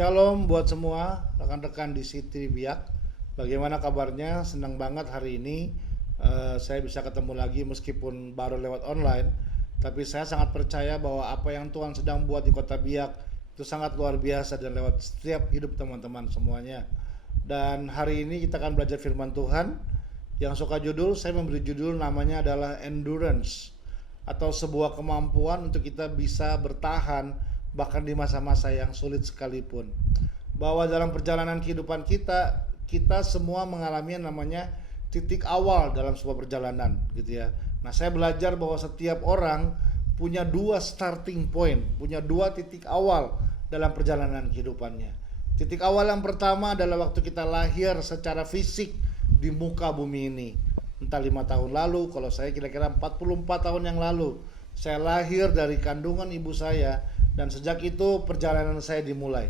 Shalom buat semua rekan-rekan di City Biak. Bagaimana kabarnya? Senang banget hari ini saya bisa ketemu lagi meskipun baru lewat online. Tapi saya sangat percaya bahwa apa yang Tuhan sedang buat di Kota Biak itu sangat luar biasa dan lewat setiap hidup teman-teman semuanya. Dan hari ini kita akan belajar firman Tuhan. Yang suka judul, saya memberi judul namanya adalah endurance, atau sebuah kemampuan untuk kita bisa bertahan bahkan di masa-masa yang sulit sekalipun. Bahwa dalam perjalanan kehidupan kita, kita semua mengalami yang namanya titik awal dalam sebuah perjalanan gitu ya. Nah, saya belajar bahwa setiap orang punya dua starting point, punya dua titik awal dalam perjalanan kehidupannya. Titik awal yang pertama adalah waktu kita lahir secara fisik di muka bumi ini. Entah 5 tahun lalu, kalau saya kira-kira 44 tahun yang lalu, saya lahir dari kandungan ibu saya, dan sejak itu perjalanan saya dimulai.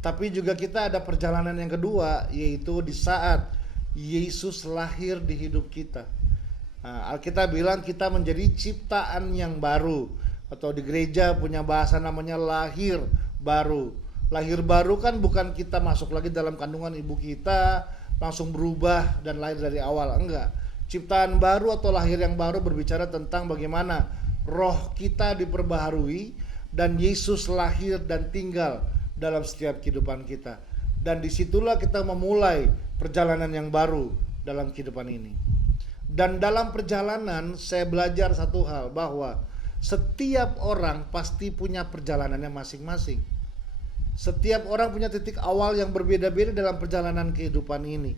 Tapi juga kita ada perjalanan yang kedua, yaitu di saat Yesus lahir di hidup kita. Nah, Alkitab bilang kita menjadi ciptaan yang baru, atau di gereja punya bahasa namanya lahir baru. Lahir baru kan bukan kita masuk lagi dalam kandungan ibu kita langsung berubah dan lahir dari awal, enggak. Ciptaan baru atau lahir yang baru berbicara tentang bagaimana roh kita diperbaharui dan Yesus lahir dan tinggal dalam setiap kehidupan kita. Dan disitulah kita memulai perjalanan yang baru dalam kehidupan ini. Dan dalam perjalanan saya belajar satu hal, bahwa setiap orang pasti punya perjalanannya masing-masing. Setiap orang punya titik awal yang berbeda-beda dalam perjalanan kehidupan ini.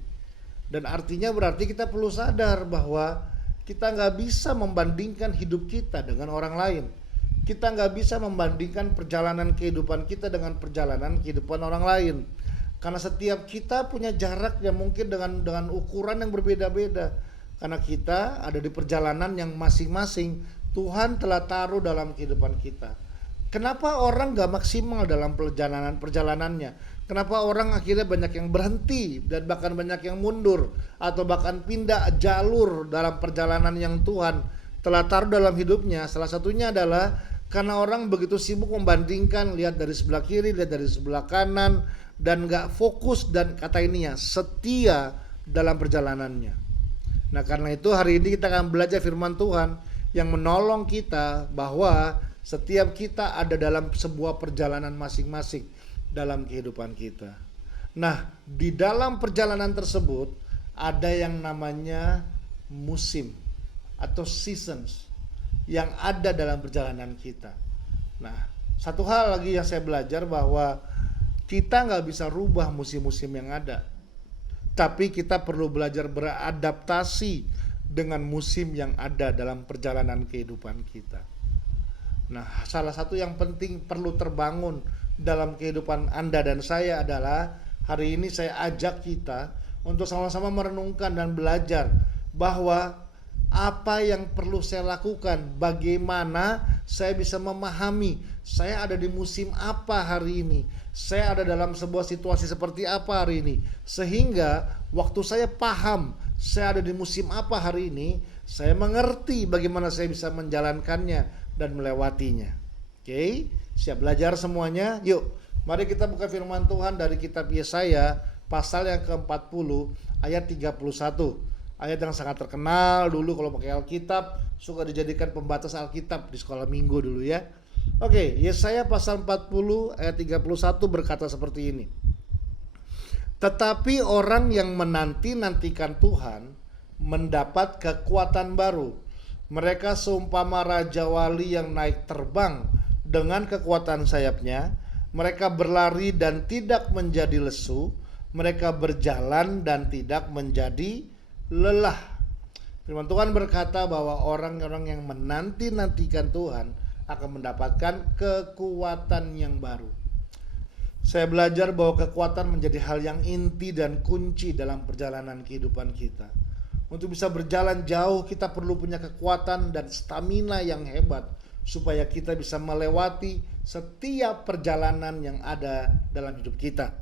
Dan artinya berarti kita perlu sadar bahwa kita nggak bisa membandingkan hidup kita dengan orang lain. Kita nggak bisa membandingkan perjalanan kehidupan kita dengan perjalanan kehidupan orang lain. Karena setiap kita punya jarak yang mungkin dengan ukuran yang berbeda-beda. Karena kita ada di perjalanan yang masing-masing Tuhan telah taruh dalam kehidupan kita. Kenapa orang gak maksimal dalam perjalanannya? Kenapa orang akhirnya banyak yang berhenti dan bahkan banyak yang mundur atau bahkan pindah jalur dalam perjalanan yang Tuhan telah taruh dalam hidupnya? Salah satunya adalah karena orang begitu sibuk membandingkan, lihat dari sebelah kiri, lihat dari sebelah kanan, dan gak fokus dan kata ininya setia dalam perjalanannya. Nah, karena itu hari ini kita akan belajar firman Tuhan yang menolong kita bahwa setiap kita ada dalam sebuah perjalanan masing-masing dalam kehidupan kita. Nah, di dalam perjalanan tersebut ada yang namanya musim atau seasons yang ada dalam perjalanan kita. Nah, satu hal lagi yang saya belajar bahwa kita nggak bisa rubah musim-musim yang ada, tapi kita perlu belajar beradaptasi dengan musim yang ada dalam perjalanan kehidupan kita. Nah, salah satu yang penting perlu terbangun dalam kehidupan Anda dan saya adalah hari ini saya ajak kita untuk sama-sama merenungkan dan belajar bahwa apa yang perlu saya lakukan, bagaimana saya bisa memahami saya ada di musim apa hari ini, saya ada dalam sebuah situasi seperti apa hari ini, sehingga waktu saya paham saya ada di musim apa hari ini, saya mengerti bagaimana saya bisa menjalankannya dan melewatinya. Oke, siap belajar semuanya? Yuk, mari kita buka firman Tuhan dari kitab Yesaya pasal yang ke-40 ayat 31. Ayat yang sangat terkenal dulu kalau pakai Alkitab, suka dijadikan pembatas Alkitab di sekolah minggu dulu ya. Oke, Yesaya pasal 40 ayat 31 berkata seperti ini. Tetapi orang yang menanti-nantikan Tuhan mendapat kekuatan baru. Mereka seumpama raja wali yang naik terbang dengan kekuatan sayapnya. Mereka berlari dan tidak menjadi lesu. Mereka berjalan dan tidak menjadi lelah. Firman Tuhan berkata bahwa orang-orang yang menanti-nantikan Tuhan akan mendapatkan kekuatan yang baru. Saya belajar bahwa kekuatan menjadi hal yang inti dan kunci dalam perjalanan kehidupan kita. Untuk bisa berjalan jauh kita perlu punya kekuatan dan stamina yang hebat supaya kita bisa melewati setiap perjalanan yang ada dalam hidup kita.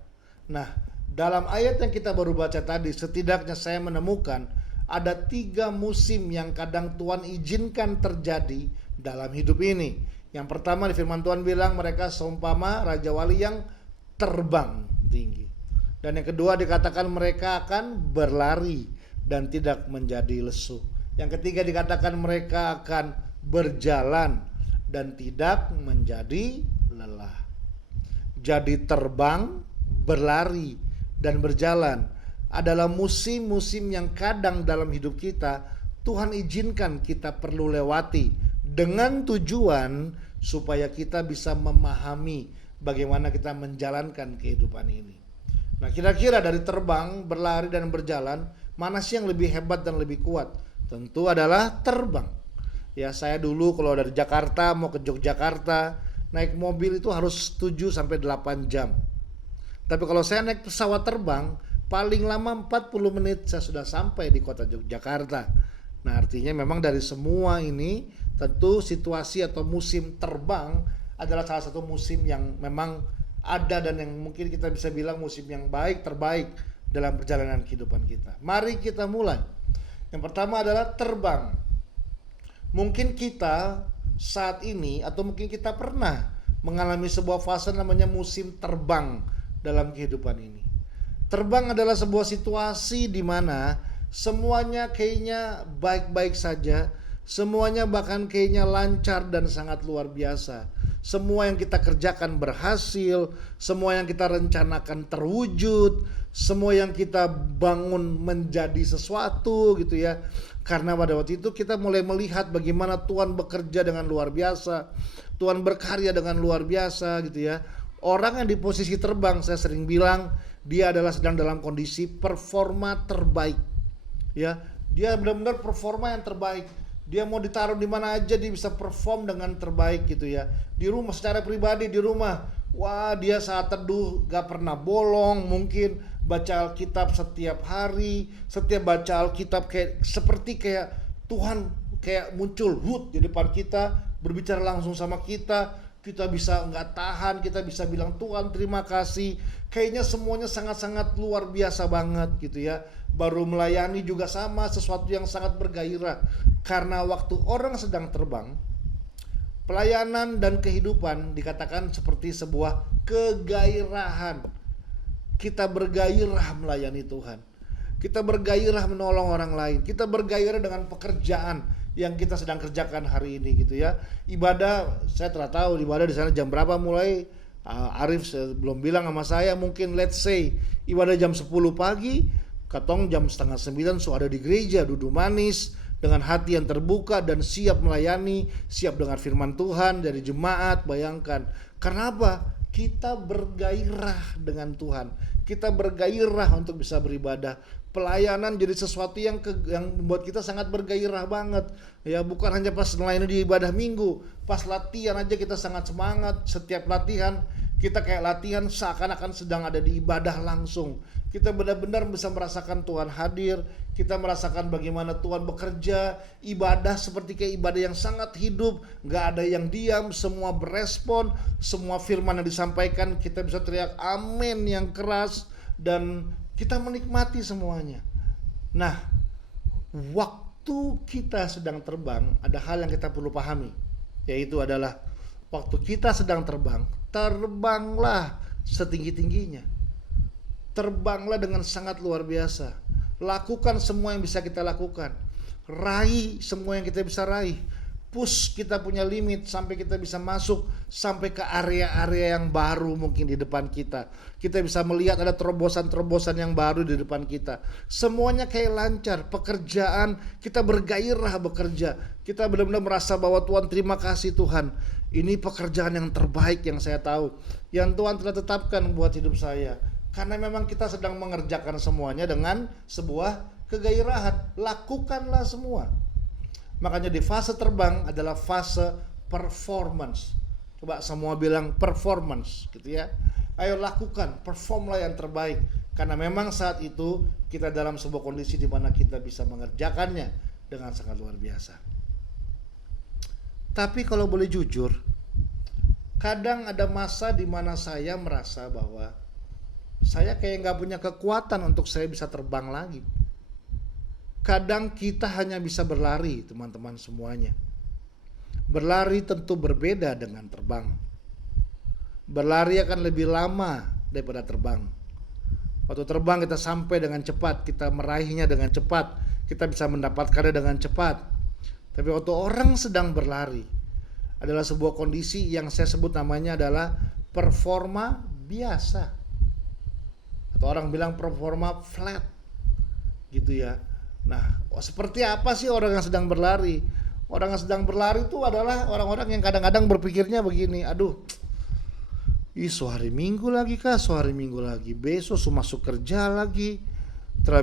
Nah, dalam ayat yang kita baru baca tadi, setidaknya saya menemukan ada 3 musim yang kadang Tuhan izinkan terjadi dalam hidup ini. Yang pertama di firman Tuhan bilang mereka seumpama raja wali yang terbang tinggi. Dan yang kedua dikatakan mereka akan berlari dan tidak menjadi lesu. Yang ketiga dikatakan mereka akan berjalan dan tidak menjadi lelah. Jadi terbang, berlari, dan berjalan adalah musim-musim yang kadang dalam hidup kita Tuhan izinkan kita perlu lewati dengan tujuan supaya kita bisa memahami bagaimana kita menjalankan kehidupan ini. Nah, kira-kira dari terbang, berlari, dan berjalan, mana sih yang lebih hebat dan lebih kuat? Tentu adalah terbang. Ya, saya dulu kalau dari Jakarta mau ke Yogyakarta, naik mobil itu harus 7-8 jam. Tapi kalau saya naik pesawat terbang, paling lama 40 menit saya sudah sampai di kota Yogyakarta. Nah, artinya memang dari semua ini tentu situasi atau musim terbang adalah salah satu musim yang memang ada dan yang mungkin kita bisa bilang musim yang baik, terbaik dalam perjalanan kehidupan kita. Mari kita mulai. Yang pertama adalah terbang. Mungkin kita saat ini atau mungkin kita pernah mengalami sebuah fase namanya musim terbang dalam kehidupan ini. Terbang adalah sebuah situasi di mana semuanya kayaknya baik-baik saja, semuanya bahkan kayaknya lancar dan sangat luar biasa. Semua yang kita kerjakan berhasil, semua yang kita rencanakan terwujud, semua yang kita bangun menjadi sesuatu gitu ya. Karena pada waktu itu kita mulai melihat bagaimana Tuhan bekerja dengan luar biasa, Tuhan berkarya dengan luar biasa gitu ya. Orang yang di posisi terbang, saya sering bilang, dia adalah sedang dalam kondisi performa terbaik. Ya, dia benar-benar performa yang terbaik. Dia mau ditaruh di mana aja dia bisa perform dengan terbaik gitu ya. Di rumah secara pribadi di rumah, wah dia saat teduh gak pernah bolong, mungkin baca Alkitab setiap hari, setiap baca Alkitab seperti kayak Tuhan kayak muncul di depan kita, berbicara langsung sama kita. Kita bisa nggak tahan, kita bisa bilang Tuhan terima kasih. Kayaknya semuanya sangat-sangat luar biasa banget gitu ya. Baru melayani juga sama, sesuatu yang sangat bergairah. Karena waktu orang sedang terbang, pelayanan dan kehidupan dikatakan seperti sebuah kegairahan. Kita bergairah melayani Tuhan. Kita bergairah menolong orang lain. Kita bergairah dengan pekerjaan yang kita sedang kerjakan hari ini gitu ya. Ibadah, saya tidak tahu ibadah di sana jam berapa mulai. Arif belum bilang sama saya, mungkin let's say ibadah jam 10 pagi, katong jam 8:30 so ada di gereja, duduk manis dengan hati yang terbuka dan siap melayani, siap dengar firman Tuhan dari jemaat. Bayangkan, karena apa? Kita bergairah dengan Tuhan, kita bergairah untuk bisa beribadah. Pelayanan jadi sesuatu yang membuat kita sangat bergairah banget ya. Bukan hanya pas melayani di ibadah minggu, pas latihan aja kita sangat semangat. Setiap latihan kita kayak latihan seakan-akan sedang ada di ibadah langsung. Kita benar-benar bisa merasakan Tuhan hadir, kita merasakan bagaimana Tuhan bekerja. Ibadah seperti kayak ibadah yang sangat hidup, gak ada yang diam, semua berespon. Semua firman yang disampaikan kita bisa teriak amin yang keras dan kita menikmati semuanya. Nah, waktu kita sedang terbang, ada hal yang kita perlu pahami, yaitu adalah waktu kita sedang terbang, terbanglah setinggi-tingginya. Terbanglah dengan sangat luar biasa. Lakukan semua yang bisa kita lakukan. Raih semua yang kita bisa raih. Push kita punya limit sampai kita bisa masuk sampai ke area-area yang baru mungkin di depan kita. Kita bisa melihat ada terobosan-terobosan yang baru di depan kita. Semuanya kayak lancar, pekerjaan kita bergairah bekerja. Kita benar-benar merasa bahwa Tuhan terima kasih Tuhan. Ini pekerjaan yang terbaik yang saya tahu, yang Tuhan telah tetapkan buat hidup saya. Karena memang kita sedang mengerjakan semuanya dengan sebuah kegairahan. Lakukanlah semua. Makanya di fase terbang adalah fase performance. Coba semua bilang performance gitu ya. Ayo lakukan, performlah yang terbaik. Karena memang saat itu kita dalam sebuah kondisi di mana kita bisa mengerjakannya dengan sangat luar biasa. Tapi kalau boleh jujur, kadang ada masa di mana saya merasa bahwa saya kayak gak punya kekuatan untuk saya bisa terbang lagi. Kadang kita hanya bisa berlari, teman-teman semuanya. Berlari tentu berbeda dengan terbang. Berlari akan lebih lama daripada terbang. Waktu terbang kita sampai dengan cepat, kita meraihnya dengan cepat, kita bisa mendapatkannya dengan cepat. Tapi waktu orang sedang berlari adalah sebuah kondisi yang saya sebut namanya adalah performa biasa. Atau orang bilang performa flat gitu ya. Nah, seperti apa sih orang yang sedang berlari? Orang yang sedang berlari itu adalah orang-orang yang kadang-kadang berpikirnya begini, aduh, hari Minggu lagi kah, hari Minggu lagi, besok masuk kerja lagi,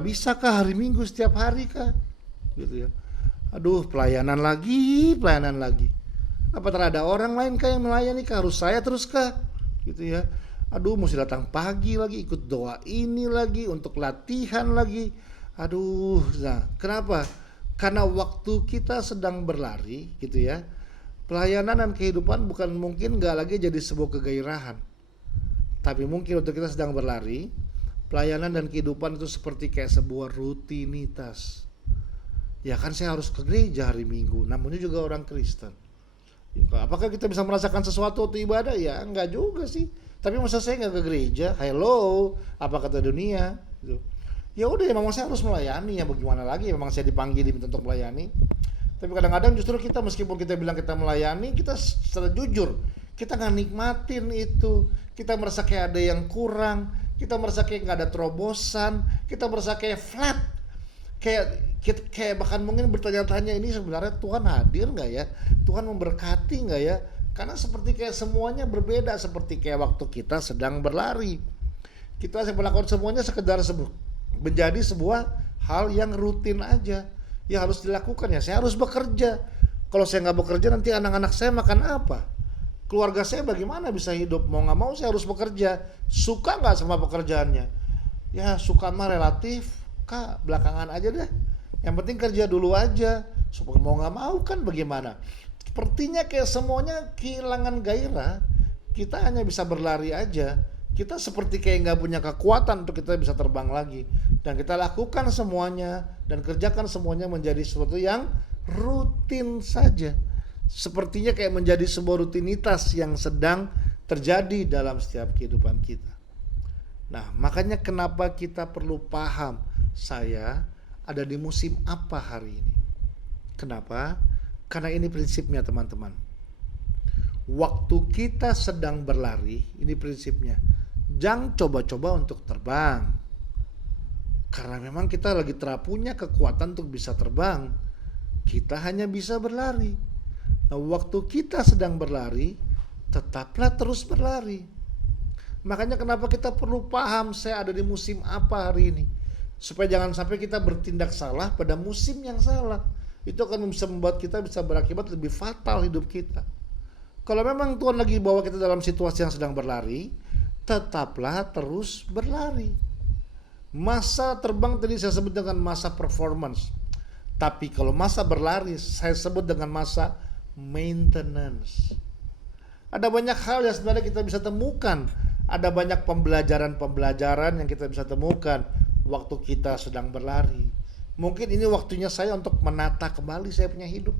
bisa kah hari Minggu setiap hari kah, gitu ya. Aduh, pelayanan lagi, apa terada orang lain kah yang melayani kah, harus saya terus kah, gitu ya. Aduh, mesti datang pagi lagi, ikut doa ini lagi, untuk latihan lagi. Aduh, nah kenapa? Karena waktu kita sedang berlari, gitu ya, pelayanan dan kehidupan bukan mungkin gak lagi jadi sebuah kegairahan. Tapi mungkin waktu kita sedang berlari, pelayanan dan kehidupan itu seperti kayak sebuah rutinitas. Ya kan saya harus ke gereja hari Minggu, namanya juga orang Kristen. Apakah kita bisa merasakan sesuatu waktu ibadah? Ya enggak juga sih. Tapi masa saya nggak ke gereja? Hello, apa kata dunia? Gitu. Ya udah ya memang saya harus melayani, ya bagaimana lagi? Memang saya dipanggil diminta untuk melayani. Tapi kadang-kadang justru kita meskipun kita bilang kita melayani, kita secara jujur kita nggak nikmatin itu. Kita merasa kayak ada yang kurang, kita merasa kayak nggak ada terobosan, kita merasa kayak flat, kayak bahkan mungkin bertanya-tanya, ini sebenarnya Tuhan hadir nggak ya? Tuhan memberkati nggak ya? Karena seperti kayak semuanya berbeda, seperti kayak waktu kita sedang berlari. Kita melakukan semuanya sekedar menjadi sebuah hal yang rutin aja. Ya harus dilakukan ya, saya harus bekerja. Kalau saya nggak bekerja nanti anak-anak saya makan apa? Keluarga saya bagaimana bisa hidup? Mau nggak mau saya harus bekerja. Suka nggak sama pekerjaannya? Ya suka mah relatif, Kak, belakangan aja deh. Yang penting kerja dulu aja. Supaya mau nggak mau kan bagaimana? Sepertinya kayak semuanya kehilangan gairah. Kita hanya bisa berlari aja. Kita seperti kayak nggak punya kekuatan untuk kita bisa terbang lagi. Dan kita lakukan semuanya dan kerjakan semuanya menjadi sesuatu yang rutin saja. Sepertinya kayak menjadi sebuah rutinitas yang sedang terjadi dalam setiap kehidupan kita. Nah, makanya kenapa kita perlu paham saya ada di musim apa hari ini. Kenapa? Karena ini prinsipnya teman-teman. Waktu kita sedang berlari, ini prinsipnya. Jangan coba-coba untuk terbang. Karena memang kita lagi punya kekuatan untuk bisa terbang. Kita hanya bisa berlari. Nah, waktu kita sedang berlari, tetaplah terus berlari. Makanya kenapa kita perlu paham saya ada di musim apa hari ini. Supaya jangan sampai kita bertindak salah pada musim yang salah. Itu akan bisa membuat kita bisa berakibat lebih fatal hidup kita. Kalau memang Tuhan lagi bawa kita dalam situasi yang sedang berlari, tetaplah terus berlari. Masa terbang tadi saya sebut dengan masa performance. Tapi kalau masa berlari saya sebut dengan masa maintenance. Ada banyak hal yang sebenarnya kita bisa temukan. Ada banyak pembelajaran yang kita bisa temukan waktu kita sedang berlari. Mungkin ini waktunya saya untuk menata kembali saya punya hidup.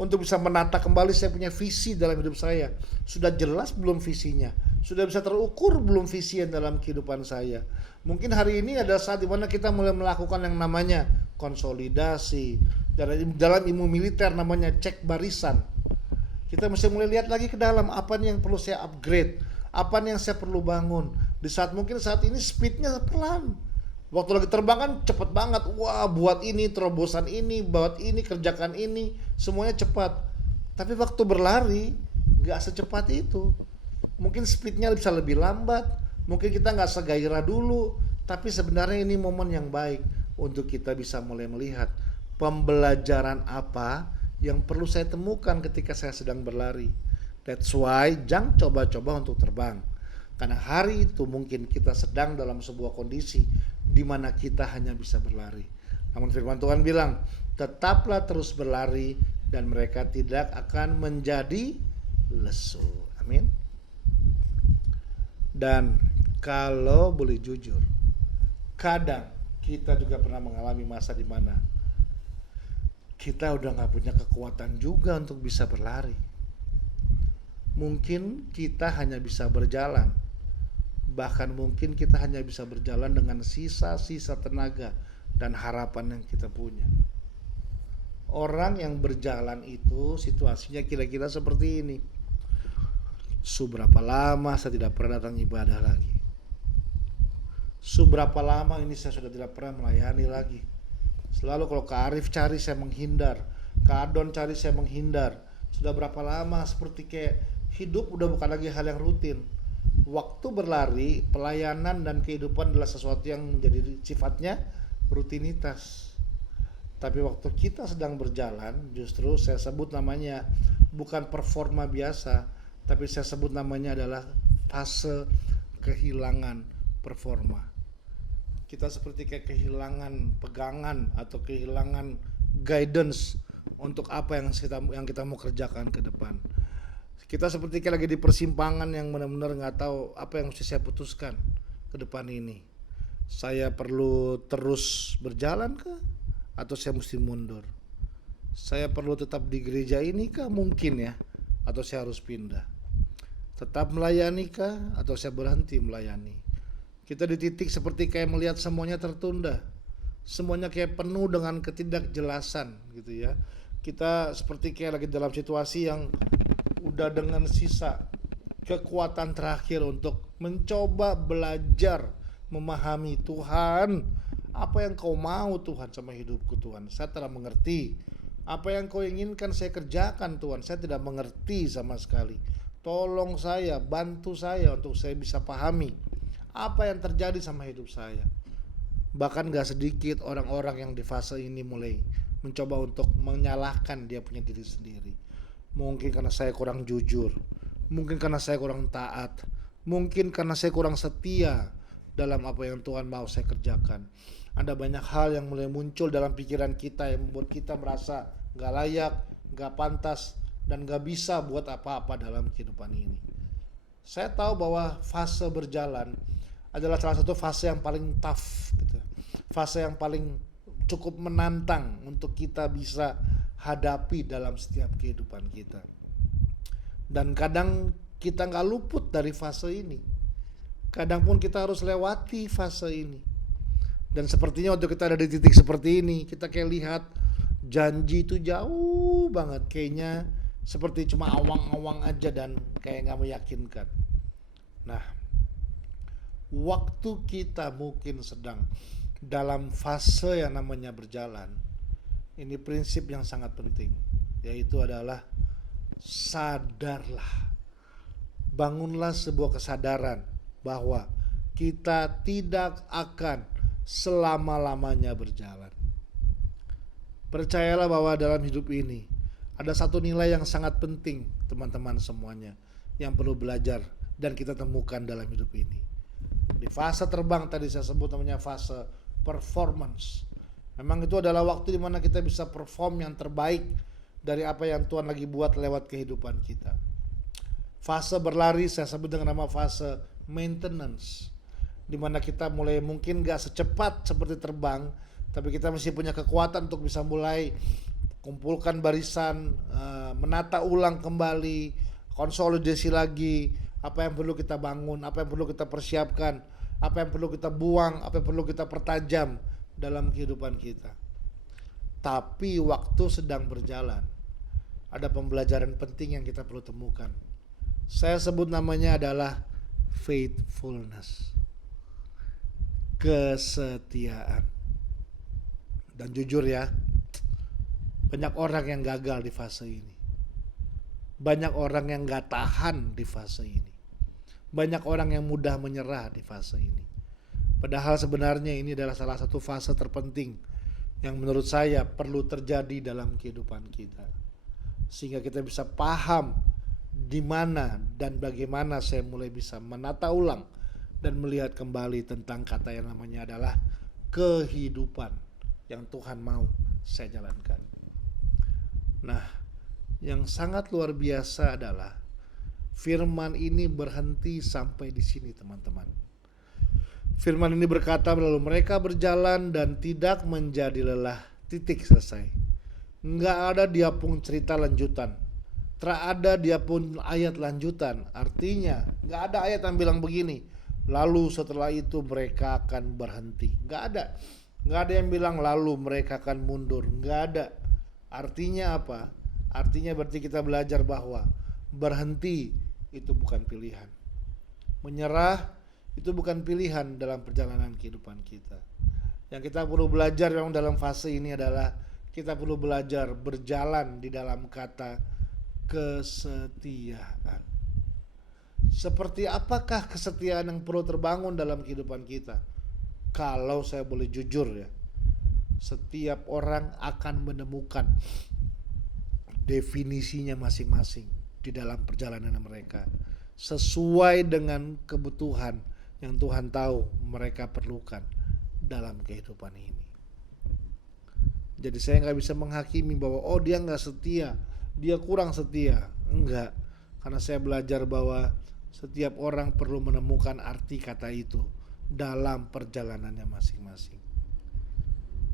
Untuk bisa menata kembali saya punya visi dalam hidup saya. Sudah jelas belum visinya? Sudah bisa terukur belum visi yang dalam kehidupan saya? Mungkin hari ini adalah saat dimana kita mulai melakukan yang namanya konsolidasi. Dalam ilmu militer namanya cek barisan. Kita mesti mulai lihat lagi ke dalam apa nih yang perlu saya upgrade, apa nih yang saya perlu bangun. Di saat mungkin saat ini speednya pelan. Waktu lagi terbang kan cepet banget. Wah, buat ini, terobosan ini, buat ini, kerjakan ini, semuanya cepat. Tapi waktu berlari gak secepat itu. Mungkin speednya bisa lebih lambat. Mungkin kita gak segairah dulu. Tapi sebenarnya ini momen yang baik untuk kita bisa mulai melihat pembelajaran apa yang perlu saya temukan ketika saya sedang berlari. That's why jangan coba-coba untuk terbang. Karena hari itu mungkin kita sedang dalam sebuah kondisi di mana kita hanya bisa berlari. Namun firman Tuhan bilang, tetaplah terus berlari dan mereka tidak akan menjadi lesu. Amin. Dan kalau boleh jujur, kadang kita juga pernah mengalami masa di mana kita udah gak punya kekuatan juga untuk bisa berlari. Mungkin kita hanya bisa berjalan. Bahkan mungkin kita hanya bisa berjalan dengan sisa-sisa tenaga dan harapan yang kita punya. Orang yang berjalan itu situasinya kira-kira seperti ini. Seberapa lama saya tidak pernah datang ibadah lagi? Seberapa lama ini saya sudah tidak pernah melayani lagi? Selalu kalau Kak Arif cari saya menghindar, Kak Adon cari saya menghindar. Sudah berapa lama seperti kayak hidup udah bukan lagi hal yang rutin. Waktu berlari, pelayanan dan kehidupan adalah sesuatu yang menjadi sifatnya rutinitas. Tapi waktu kita sedang berjalan, justru saya sebut namanya bukan performa biasa, tapi saya sebut namanya adalah fase kehilangan performa. Kita seperti kayak kehilangan pegangan atau kehilangan guidance untuk apa yang kita mau kerjakan ke depan. Kita seperti kayak lagi di persimpangan yang benar-benar nggak tahu apa yang mesti saya putuskan ke depan ini. Saya perlu terus berjalan kah? Atau saya mesti mundur? Saya perlu tetap di gereja ini kah mungkin ya? Atau saya harus pindah? Tetap melayani kah? Atau saya berhenti melayani? Kita di titik seperti kayak melihat semuanya tertunda. Semuanya kayak penuh dengan ketidakjelasan gitu ya. Kita seperti kayak lagi dalam situasi yang udah dengan sisa kekuatan terakhir untuk mencoba belajar memahami Tuhan. Apa yang kau mau Tuhan sama hidupku Tuhan? Saya tidak mengerti. Apa yang kau inginkan saya kerjakan Tuhan? Saya tidak mengerti sama sekali. Tolong saya, bantu saya untuk saya bisa pahami apa yang terjadi sama hidup saya. Bahkan gak sedikit orang-orang yang di fase ini mulai mencoba untuk menyalahkan dia punya diri sendiri. Mungkin karena saya kurang jujur, mungkin karena saya kurang taat, mungkin karena saya kurang setia dalam apa yang Tuhan mau saya kerjakan. Ada banyak hal yang mulai muncul dalam pikiran kita yang membuat kita merasa gak layak, gak pantas, dan gak bisa buat apa-apa dalam kehidupan ini. Saya tahu bahwa fase berjalan adalah salah satu fase yang paling tough gitu. Fase yang paling cukup menantang untuk kita bisa hadapi dalam setiap kehidupan kita. Dan kadang kita gak luput dari fase ini. Kadang pun kita harus lewati fase ini. Dan sepertinya waktu kita ada di titik seperti ini, kita kayak lihat janji itu jauh banget. Kayaknya seperti cuma awang-awang aja dan kayak gak meyakinkan. Nah, waktu kita mungkin sedang dalam fase yang namanya berjalan, ini prinsip yang sangat penting, yaitu adalah sadarlah. Bangunlah sebuah kesadaran bahwa kita tidak akan selama-lamanya berjalan. Percayalah bahwa dalam hidup ini ada satu nilai yang sangat penting teman-teman semuanya yang perlu belajar dan kita temukan dalam hidup ini. Di fase terbang tadi saya sebut namanya fase performance. Memang itu adalah waktu di mana kita bisa perform yang terbaik dari apa yang Tuhan lagi buat lewat kehidupan kita. Fase berlari saya sebut dengan nama fase maintenance, di mana kita mulai mungkin gak secepat seperti terbang, tapi kita masih punya kekuatan untuk bisa mulai kumpulkan barisan, menata ulang kembali, konsolidasi lagi, apa yang perlu kita bangun, apa yang perlu kita persiapkan, apa yang perlu kita buang, apa yang perlu kita pertajam dalam kehidupan kita. Tapi waktu sedang berjalan, ada pembelajaran penting yang kita perlu temukan. Saya sebut namanya adalah faithfulness, kesetiaan. Dan jujur ya, banyak orang yang gagal di fase ini. Banyak orang yang gak tahan di fase ini. Banyak orang yang mudah menyerah di fase ini. Padahal sebenarnya ini adalah salah satu fase terpenting yang menurut saya perlu terjadi dalam kehidupan kita. Sehingga kita bisa paham di mana dan bagaimana saya mulai bisa menata ulang dan melihat kembali tentang kata yang namanya adalah kehidupan yang Tuhan mau saya jalankan. Nah, yang sangat luar biasa adalah firman ini berhenti sampai di sini, teman-teman. Firman ini berkata, lalu mereka berjalan dan tidak menjadi lelah. Titik, selesai. Nggak ada dia pun cerita lanjutan. Tak ada dia pun ayat lanjutan. Artinya nggak ada ayat yang bilang begini, lalu setelah itu mereka akan berhenti. Nggak ada yang bilang lalu mereka akan mundur. Nggak ada. Artinya apa? Artinya berarti kita belajar bahwa berhenti itu bukan pilihan. Menyerah itu bukan pilihan dalam perjalanan kehidupan kita. Yang kita perlu belajar yang dalam fase ini adalah kita perlu belajar berjalan di dalam kata kesetiaan. Seperti apakah kesetiaan yang perlu terbangun dalam kehidupan kita? Kalau saya boleh jujur ya, setiap orang akan menemukan definisinya masing-masing di dalam perjalanan mereka, sesuai dengan kebutuhan yang Tuhan tahu mereka perlukan dalam kehidupan ini. Jadi saya nggak bisa menghakimi bahwa oh dia nggak setia, dia kurang setia. Enggak, karena saya belajar bahwa setiap orang perlu menemukan arti kata itu dalam perjalanannya masing-masing.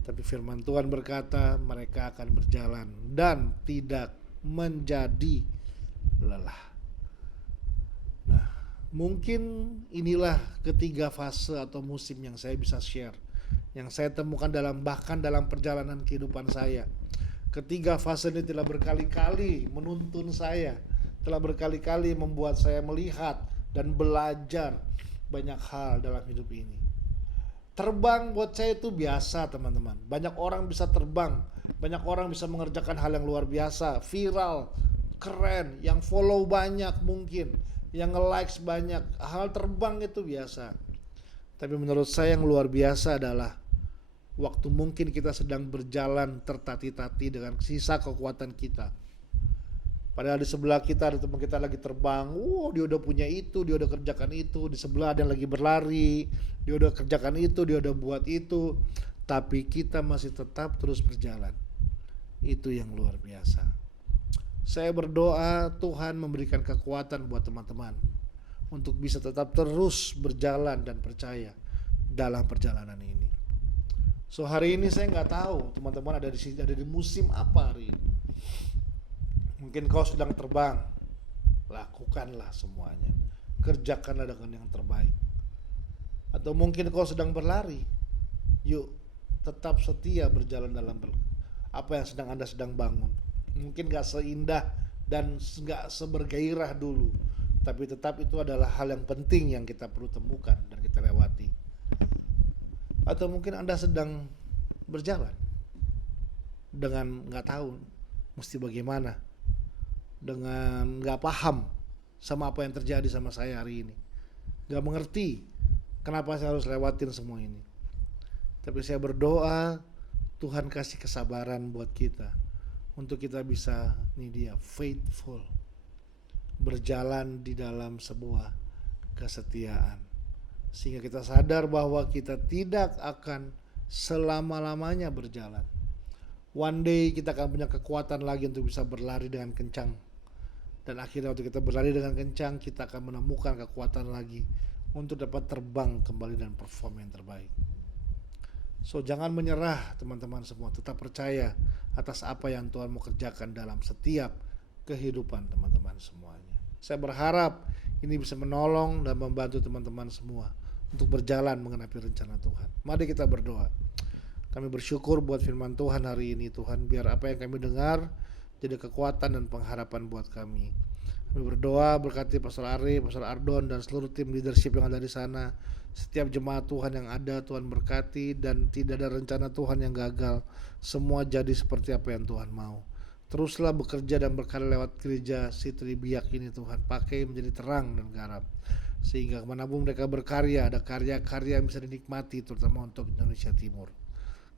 Tapi firman Tuhan berkata mereka akan berjalan dan tidak menjadi lelah. Nah, mungkin inilah ketiga fase atau musim yang saya bisa share, yang saya temukan bahkan dalam perjalanan kehidupan saya. Ketiga fase ini telah berkali-kali menuntun saya, telah berkali-kali membuat saya melihat dan belajar banyak hal dalam hidup ini. Terbang buat saya itu biasa, teman-teman. Banyak orang bisa terbang, banyak orang bisa mengerjakan hal yang luar biasa, viral, keren, yang follow banyak mungkin, yang nge-likes banyak. Hal terbang itu biasa. Tapi menurut saya yang luar biasa adalah waktu mungkin kita sedang berjalan tertati-tati dengan sisa kekuatan kita. Padahal di sebelah kita ada teman kita lagi terbang, dia udah punya itu, dia udah kerjakan itu. Di sebelah ada yang lagi berlari, dia udah kerjakan itu, dia udah buat itu. Tapi kita masih tetap terus berjalan. Itu yang luar biasa. Saya berdoa Tuhan memberikan kekuatan buat teman-teman untuk bisa tetap terus berjalan dan percaya dalam perjalanan ini. So hari ini saya nggak tahu teman-teman ada di musim apa hari ini. Mungkin kau sedang terbang, lakukanlah semuanya, kerjakanlah dengan yang terbaik. Atau mungkin kau sedang berlari, yuk tetap setia berjalan dalam apa yang Anda sedang bangun. Mungkin gak seindah dan gak sebergairah dulu, tapi tetap itu adalah hal yang penting yang kita perlu temukan dan kita lewati. Atau mungkin Anda sedang berjalan dengan gak tahu mesti bagaimana, dengan gak paham sama apa yang terjadi sama saya hari ini, gak mengerti kenapa saya harus lewatin semua ini. Tapi saya berdoa Tuhan kasih kesabaran buat kita untuk kita bisa, ini dia, faithful, berjalan di dalam sebuah kesetiaan, sehingga kita sadar bahwa kita tidak akan selama-lamanya berjalan. One day kita akan punya kekuatan lagi untuk bisa berlari dengan kencang. Dan akhirnya waktu kita berlari dengan kencang, kita akan menemukan kekuatan lagi untuk dapat terbang kembali dan perform yang terbaik. So jangan menyerah teman-teman semua, tetap percaya atas apa yang Tuhan mau kerjakan dalam setiap kehidupan teman-teman semuanya. Saya berharap ini bisa menolong dan membantu teman-teman semua untuk berjalan mengenapi rencana Tuhan. Mari kita berdoa. Kami bersyukur buat firman Tuhan hari ini Tuhan, biar apa yang kami dengar jadi kekuatan dan pengharapan buat kami. Kami berdoa berkati Pastor Ari, Pastor Ardon dan seluruh tim leadership yang ada di sana. Setiap jemaat Tuhan yang ada Tuhan berkati dan tidak ada rencana Tuhan yang gagal. Semua jadi seperti apa yang Tuhan mau. Teruslah bekerja dan berkarya lewat gereja City Biak ini Tuhan. Pakai menjadi terang dan garam. Sehingga kemanapun mereka berkarya, ada karya-karya yang bisa dinikmati terutama untuk Indonesia Timur.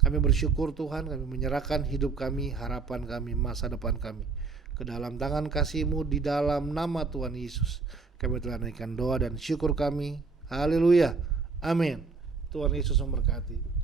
Kami bersyukur Tuhan, kami menyerahkan hidup kami, harapan kami, masa depan kami ke dalam tangan kasih-Mu di dalam nama Tuhan Yesus. Kami telah naikkan doa dan syukur kami. Haleluya. Amin. Tuhan Yesus memberkati.